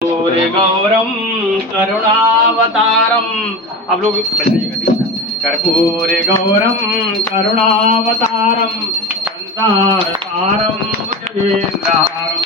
गौरे गौरम करुणावतारम। आप लोग कर्पूरे गौरम करुणावतारम संसार सारम भुजगेन्द्रहारम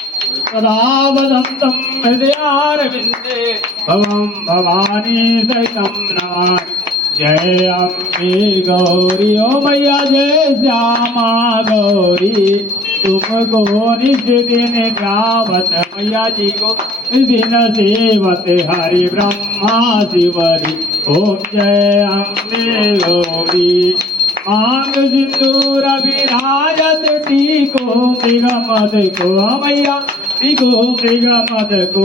सदा वदन्तं हृदयारविन्दे भवं भवानी सहितं नमामि। जय अम्बे गौरी ओ मैया जय श्यामा गौरी तुमको निज दिन गावत मैया जी को दिन सेवत हरि ब्रह्मा शिवरी। ओम जय अम्बे गौरी मांग सिंदूर विराजत टीको मृगमद को मैया टीको मृगमद को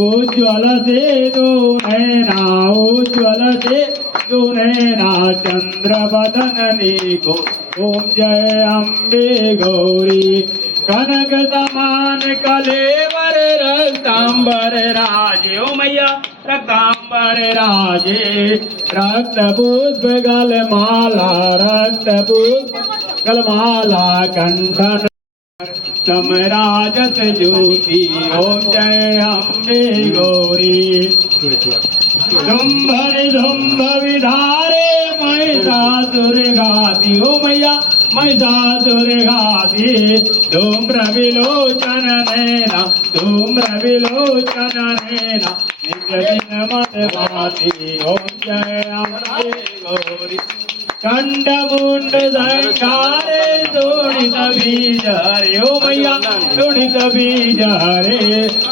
उज्ज्वल से दो नैना उज्ज्वल से दो नैना चंद्र बदन को। ओम जय अम्बे गौरी कनक समान कलेवर रक्तांबर राजे ओ मैया रक्तांबर राजे रक्त पुष्प गलमाला रक्त पुष्प गलमाला कंठन समराजत ज्योति। ओम जय अम्बे गौरी शुंभ निशुंभ विधारे महिषासुर घाती ओ मैया महिषासुर घाती धूम्र विलोचन नैना धूम्र विलोचन नैना नित्य दिन मत भाती। ओम जय अम्बे गौरी कंड मुंड संकारे तोड़ित बीज हरे ओ मैया तोड़ित बीज हरे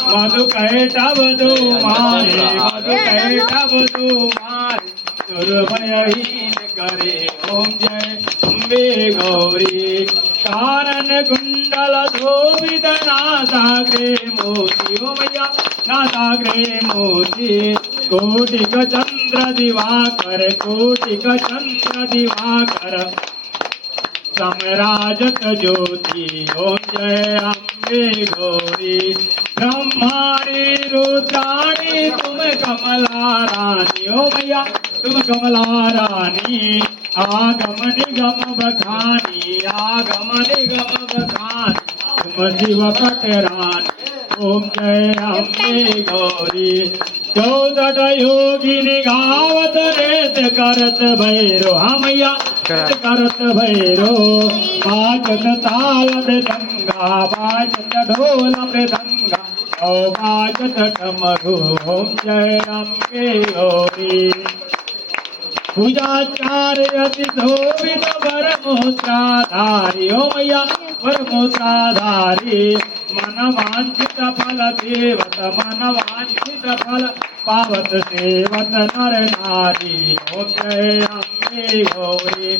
मधु कैटव दो मारे मधु कैटव दो मारे दुर्भयहीन करे। ओम जय अम्बे गौरी कारण कुंडल धोबित नासाग्रे मोती ओ मैया नासाग्रे मोती कोटिक चंद्र दिवाकर कोटिक चंद्र दिवाकर समराजत ज्योति। ओम जय अम्बे गौरी ब्रह्माणी रुद्राणी तुम कमला रानी ओ मैया तुम कमला रानी आगम निगम बखानी आगम निगम बखानी तुम शिव पट रानी। ओम जय अम्बे गौरी चौदट योगिनी गावत रेत करत भैरो हमैया करत भैरो बाजत ताल मृदंगा बाजत ढोल मृदंगा ओ बाजत डमरू। ओम जय अम्बे गौरी पूजाचार्य अति धोबित वरमोत्राधारी ओ मैया वरमोत्राधारी मन वांछित फल देवत मन वांछित फल पावत सेवत नर नारी। ओम जय अम्बे गौरी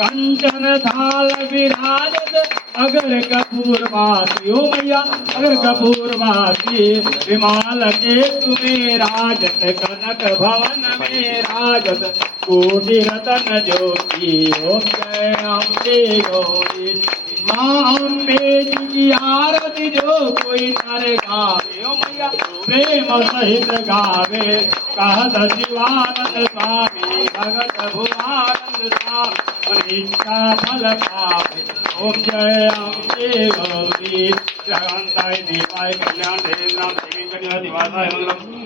कंचन थाल विराजत अगर कपूरवासी ओ मैया अगर कपूरवासी विमाल के तुम्हें राजत कनक भवन में राजत कोटि रतन ज्योति। ओम जय अम्बे गौरी माँ अम्बे जी की आरती जो कोई नर गावे ओ मैया प्रेम सहित गावे कहत शिवानंद स्वामी भगत भुवानंद स्वामी इच्छा फल पावे। ओम जय अम्बे गौरी जगन्ताय देवाय कल्याण देव नाम देवी कन्या दिवासाय मंगलम।